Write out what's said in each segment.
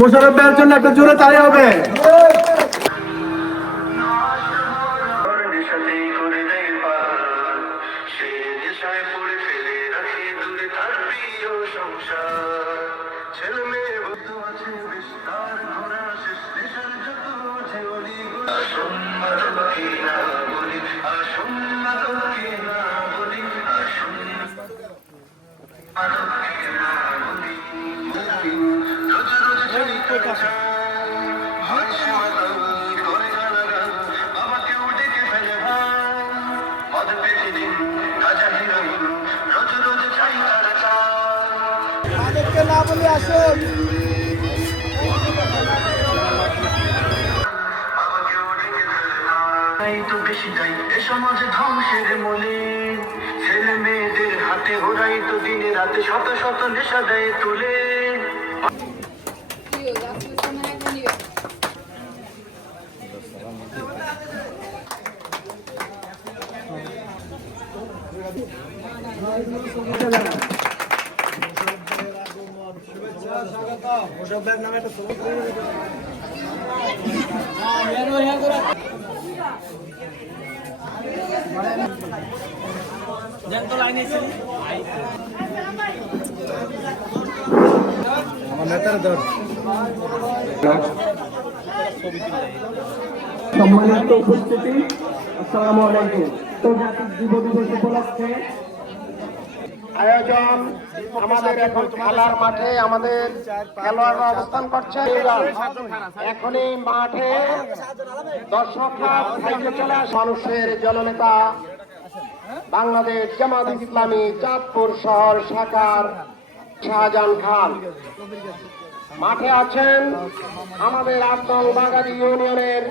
মোশাররফ ভাইয়ের জন্য একটা জোরে তালি হবে। না বলে আসুন সমাজে ধ্বংসের মূলে ছেলে মেয়েদের হাতে ঘোরাই তো দিনে রাতে শত শত নেশা দেয় তুলে। সম্মানিত উপস্থিতি, আসসালামু আলাইকুম। আন্তর্জাতিক যুব দিবস উপলক্ষে আয়োজন আমাদের এখন খেলার মাঠে আমাদের খেলোয়াড়রা অবস্থান করছে। এখনই মাঠে দর্শকরা চলে আসে মানুষের জননেতা বাংলাদেশ জামাত ইসলামী চাঁদপুর শহর শাখার শাহজাহান খান। মাঠে আছেন আমাদের আফজল বাগাদি ইউনিয়নের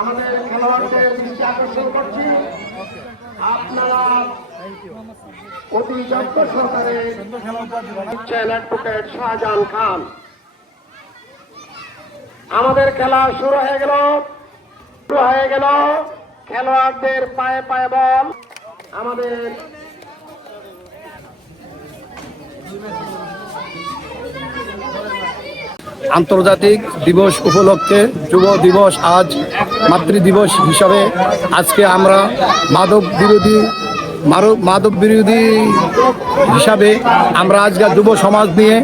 আমাদের খেলোয়াড়দের দৃষ্টি আকর্ষণ করছি। আপনারা অতি যত্ন সহকারে অ্যাডভোকেট শাহজাহান খান। আমাদের খেলা শুরু হয়ে গেল খেলোয়াড়দের পায়ে পায়ে বল। আমাদের আন্তর্জাতিক দিবস উপলক্ষে যুব দিবস, আজ মাতৃ দিবস হিসাবে আজকে আমরা মাদক বিরোধী হিসাবে আমরা আজকে যুব সমাজ নিয়ে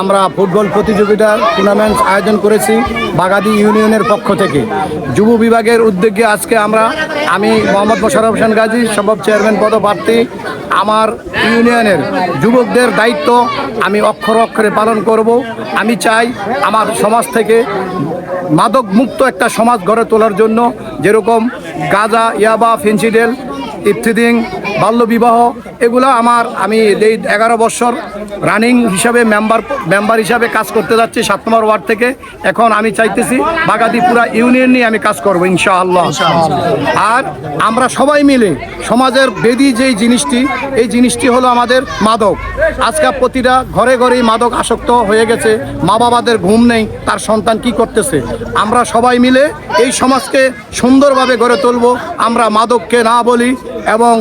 আমরা ফুটবল প্রতিযোগিতার টুর্নামেন্ট আয়োজন করেছি বাগাদি ইউনিয়নের পক্ষ থেকে। যুব বিভাগের উদ্যোগে আজকে আমি মোহাম্মদ মোশাররফ হোসেন গাজী সভাপতি চেয়ারম্যান পদপ্রার্থী। আমার ইউনিয়নের যুবকদের দায়িত্ব আমি অক্ষরে অক্ষরে পালন করব। আমি চাই আমার সমাজ থেকে মাদক মুক্ত একটা সমাজ গড়ে তোলার জন্য, যেরকম গাঁজা, ইয়াবা, ফেন্সিডেল, ইফতিদিং, বাল্যবিবাহ, এগুলো আমি এই 11 বছর রানিং হিসাবে মেম্বার হিসাবে কাজ করতে যাচ্ছি 7 নম্বর ওয়ার্ড থেকে। এখন আমি চাইতেছি বাগাদি পুরা ইউনিয়ন নিয়ে আমি কাজ করবো ইনশাআল্লাহ। আর আমরা সবাই মিলে সমাজের বেদি যেই জিনিসটি, এই জিনিসটি হলো আমাদের মাদক। আজকে প্রতিটা ঘরে ঘরেই মাদক আসক্ত হয়ে গেছে। মা বাবাদের ঘুম নেই, তার সন্তান কি করতেছে। আমরা সবাই মিলে এই সমাজকে সুন্দরভাবে গড়ে তুলব। আমরা মাদককে না বলি এবং